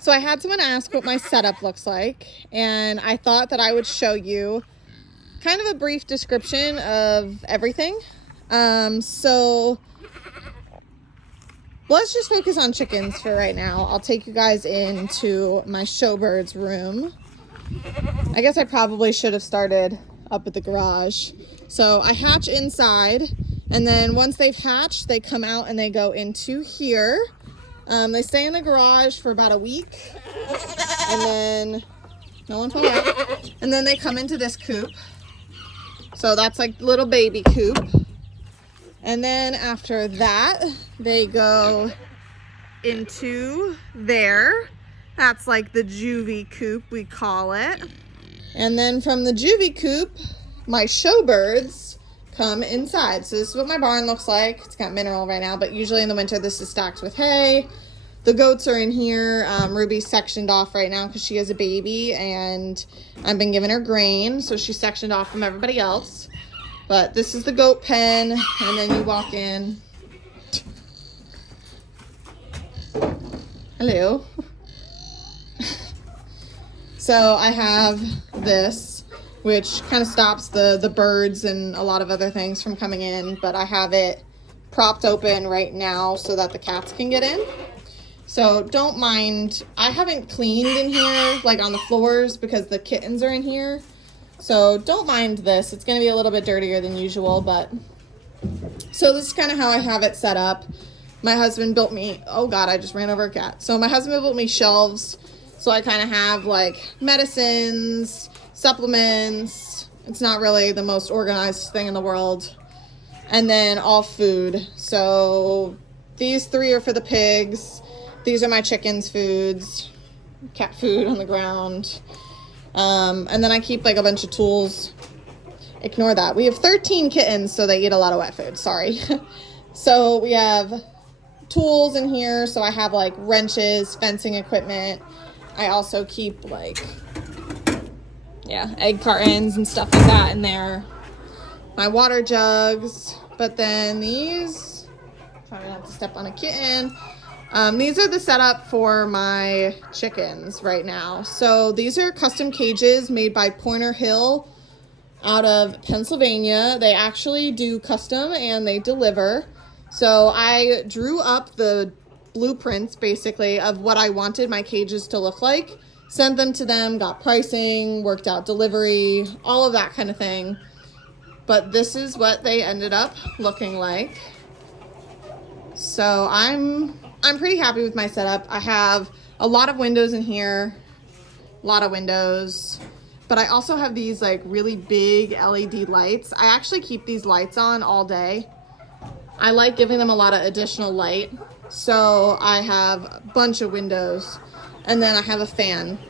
So I had someone ask what my setup looks like, and I thought that I would show you kind of a brief description of everything. So let's just focus on chickens for right now. I'll take you guys into my showbird's room. I guess I probably should have started up at the garage. So I hatch inside, and then once they've hatched, they come out and they go into here. They stay in the garage for about a week, and then no one fell out. And then they come into this coop. So that's like little baby coop. And then after that, they go into there. That's like the juvie coop, we call it. And then from the juvie coop, my showbirds come inside. So this is what my barn looks like. It's got mineral right now, but usually in the winter this is stocked with hay. The goats are in here. Ruby's sectioned off right now because she has a baby, and I've been giving her grain, so she's sectioned off from everybody else. But this is the goat pen, and then you walk in. Hello. So I have this, which kind of stops the birds and a lot of other things from coming in, but I have it propped open right now so that the cats can get in. So don't mind, I haven't cleaned in here, like on the floors, because the kittens are in here. So don't mind this. It's going to be a little bit dirtier than usual, but so this is kind of how I have it set up. My husband built me, oh God, I just ran over a cat. So my husband built me shelves. So I kind of have like medicines, supplements. It's not really the most organized thing in the world. And then all food. So these three are for the pigs. These are my chickens' foods, cat food on the ground. And then I keep like a bunch of tools. Ignore that. We have 13 kittens, so they eat a lot of wet food. Sorry. So we have tools in here. So I have like wrenches, fencing equipment. I also keep like, egg cartons and stuff like that in there. My water jugs. But then these, trying not to step on a kitten. These are the setup for my chickens right now. So these are custom cages made by Pointer Hill out of Pennsylvania. They actually do custom and they deliver. So I drew up the blueprints basically of what I wanted my cages to look like, sent them to them, got pricing, worked out delivery, all of that kind of thing. But this is what they ended up looking like. So I'm pretty happy with my setup. I have a lot of windows in here, a lot of windows, but I also have these like really big LED lights. I actually keep these lights on all day. I like giving them a lot of additional light. So I have a bunch of windows, and then I have a fan.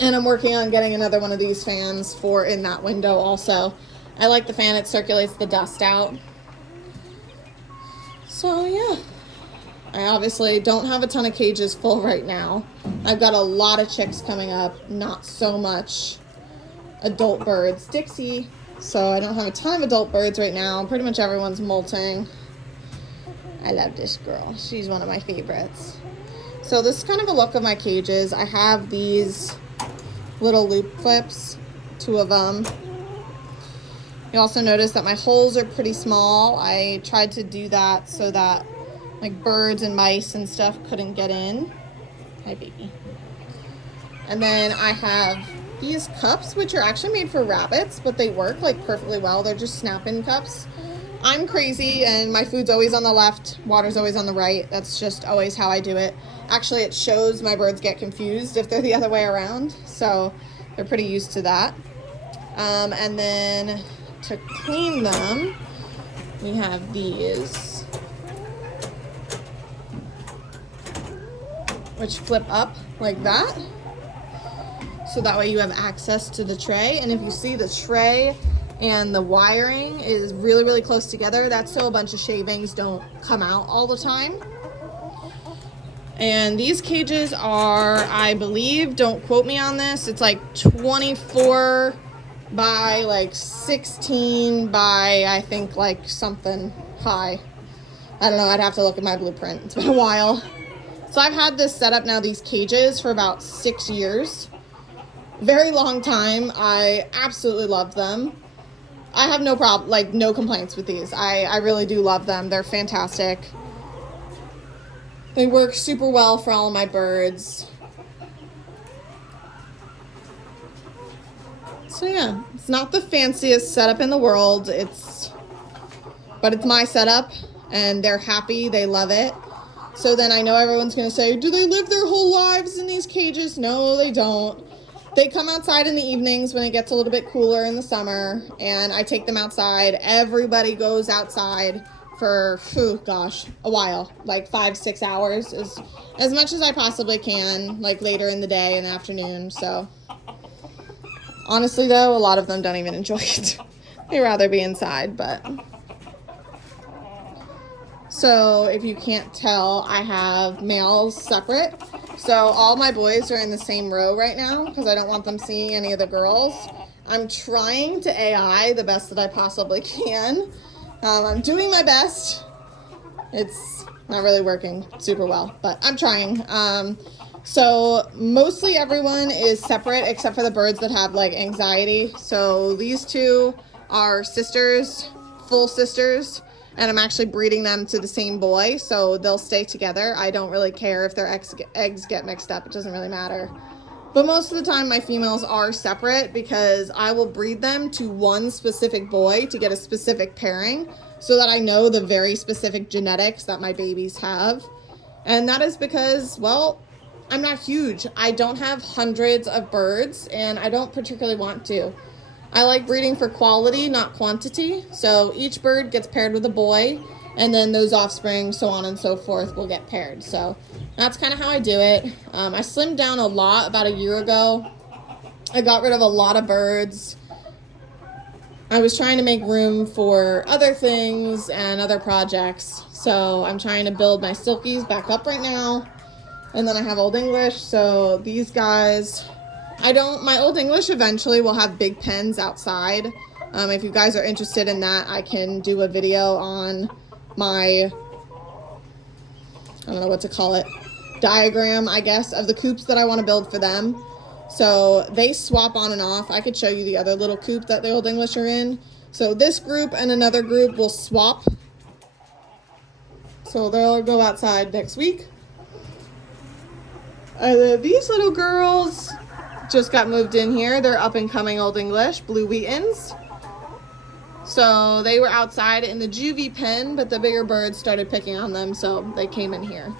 And I'm working on getting another one of these fans for in that window also. I like the fan, it circulates the dust out. So yeah. I obviously don't have a ton of cages full right now. I've got a lot of chicks coming up, not so much adult birds. Dixie. So I don't have a ton of adult birds right now. Pretty much everyone's molting. I love this girl. She's one of my favorites. So this is kind of a look of my cages. I have these little loop clips, 2 of them. You also notice that my holes are pretty small. I tried to do that so that like birds and mice and stuff couldn't get in. Hi, baby. And then I have these cups, which are actually made for rabbits, but they work like perfectly well. They're just snap-in cups. I'm crazy and my food's always on the left, water's always on the right. That's just always how I do it. Actually, it shows my birds get confused if they're the other way around, so they're pretty used to that. And then to clean them, we have these, which flip up like that. So that way you have access to the tray. And if you see the tray and the wiring is really, really close together, that's so a bunch of shavings don't come out all the time. And these cages are, I believe, don't quote me on this, it's like 24 by like 16 by, I think, like something high. I don't know, I'd have to look at my blueprint. It's been a while. So I've had this set up now, these cages, for about 6 years. Very long time. I absolutely love them. I have no problem, like no complaints with these. I really do love them. They're fantastic. They work super well for all of my birds. So yeah, it's not the fanciest setup in the world. But it's my setup and they're happy. They love it. So then I know everyone's going to say, do they live their whole lives in these cages? No, they don't. They come outside in the evenings when it gets a little bit cooler in the summer, and I take them outside. Everybody goes outside for, a while, like 5-6 hours, as much as I possibly can, like later in the day and the afternoon. So honestly though, a lot of them don't even enjoy it. They'd rather be inside, but. So if you can't tell, I have males separate. So all my boys are in the same row right now because I don't want them seeing any of the girls. I'm trying to AI the best that I possibly can. I'm doing my best. It's not really working super well, but I'm trying. So mostly everyone is separate except for the birds that have like anxiety. So these two are sisters, full sisters. And I'm actually breeding them to the same boy, so they'll stay together. I don't really care if their eggs get mixed up. It doesn't really matter. But most of the time, my females are separate because I will breed them to one specific boy to get a specific pairing so that I know the very specific genetics that my babies have. And that is because, well, I'm not huge. I don't have hundreds of birds, and I don't particularly want to. I like breeding for quality, not quantity. So each bird gets paired with a boy, and then those offspring, so on and so forth, will get paired. So that's kind of how I do it. I slimmed down a lot about a year ago. I got rid of a lot of birds. I was trying to make room for other things and other projects. So I'm trying to build my silkies back up right now. And then I have Old English. So these guys... my Old English eventually will have big pens outside. If you guys are interested in that, I can do a video on my, I don't know what to call it, diagram, I guess, of the coops that I want to build for them. So they swap on and off. I could show you the other little coop that the Old English are in. So this group and another group will swap. So they'll go outside next week. These little girls just got moved in here. They're up and coming Old English, Blue Wheatons. So they were outside in the juvie pen, but the bigger birds started picking on them, so they came in here.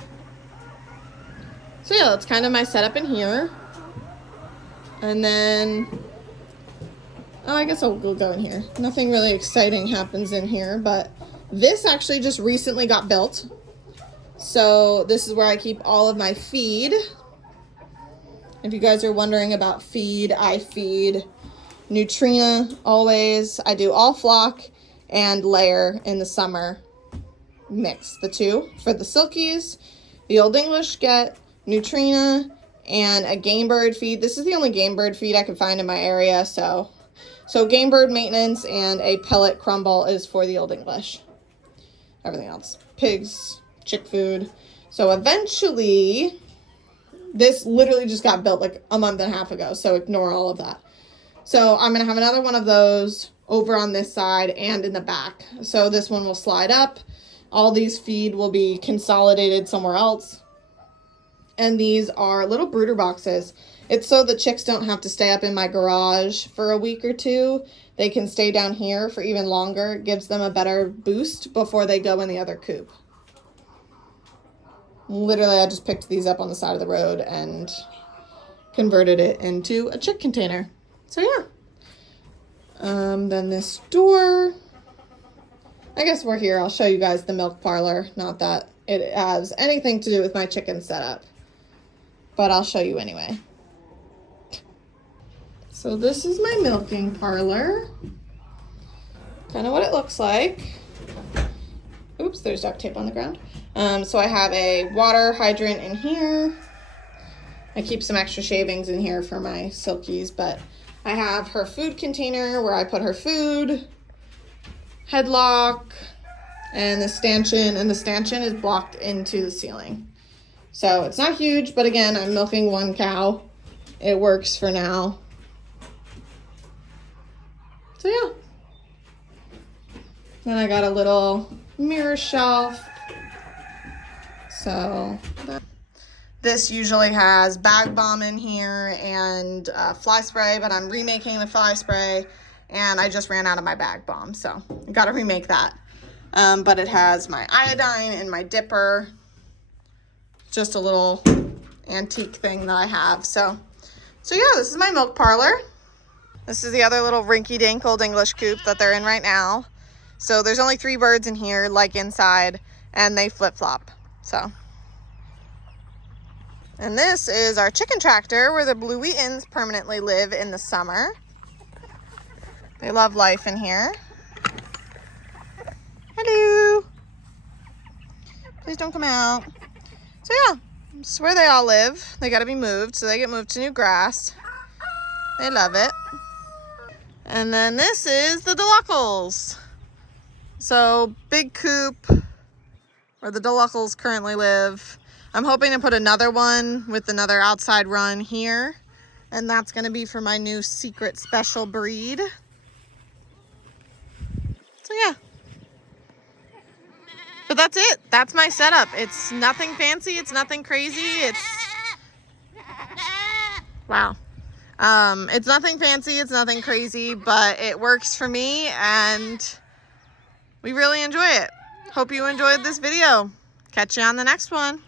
So yeah, that's kind of my setup in here. And then, I guess I'll go in here. Nothing really exciting happens in here, but this actually just recently got built. So this is where I keep all of my feed. If you guys are wondering about feed, I feed Neutrina always. I do all flock and layer in the summer. Mix the two. For the silkies, the Old English get Neutrina and a game bird feed. This is the only game bird feed I can find in my area. So game bird maintenance and a pellet crumble is for the Old English. Everything else, pigs, chick food. So eventually... This literally just got built like a month and a half ago, so ignore all of that. So I'm going to have another one of those over on this side and in the back. So this one will slide up. All these feed will be consolidated somewhere else. And these are little brooder boxes. It's so the chicks don't have to stay up in my garage for a week or two. They can stay down here for even longer. It gives them a better boost before they go in the other coop. Literally, I just picked these up on the side of the road and converted it into a chick container. So yeah. Then this door. I guess we're here. I'll show you guys the milk parlor. Not that it has anything to do with my chicken setup, but I'll show you anyway. So this is my milking parlor. Kind of what it looks like. Oops, there's duct tape on the ground. So I have a water hydrant in here. I keep some extra shavings in here for my silkies, but I have her food container where I put her food, headlock, and the stanchion is blocked into the ceiling. So it's not huge, but again, I'm milking 1 cow. It works for now. So yeah. Then I got a little mirror shelf. So this usually has bag balm in here and fly spray, but I'm remaking the fly spray and I just ran out of my bag balm, so I gotta remake that. But it has my iodine and my dipper. Just a little antique thing that I have. So yeah, this is my milk parlor. This is the other little rinky-dink old English coop that they're in right now. So there's only 3 birds in here, like inside, and they flip-flop. So, and this is our chicken tractor where the Blue Wheatons permanently live in the summer. They love life in here. Hello. Please don't come out. So yeah, this is where they all live. They gotta be moved, so they get moved to new grass. They love it. And then this is the Deluckles. So big coop where the Deluckles currently live. I'm hoping to put another one with another outside run here. And that's gonna be for my new secret special breed. So yeah. But that's it. That's my setup. It's nothing fancy. It's nothing crazy. It's... Wow. It's nothing fancy. It's nothing crazy, but it works for me and we really enjoy it. Hope you enjoyed this video. Catch you on the next one.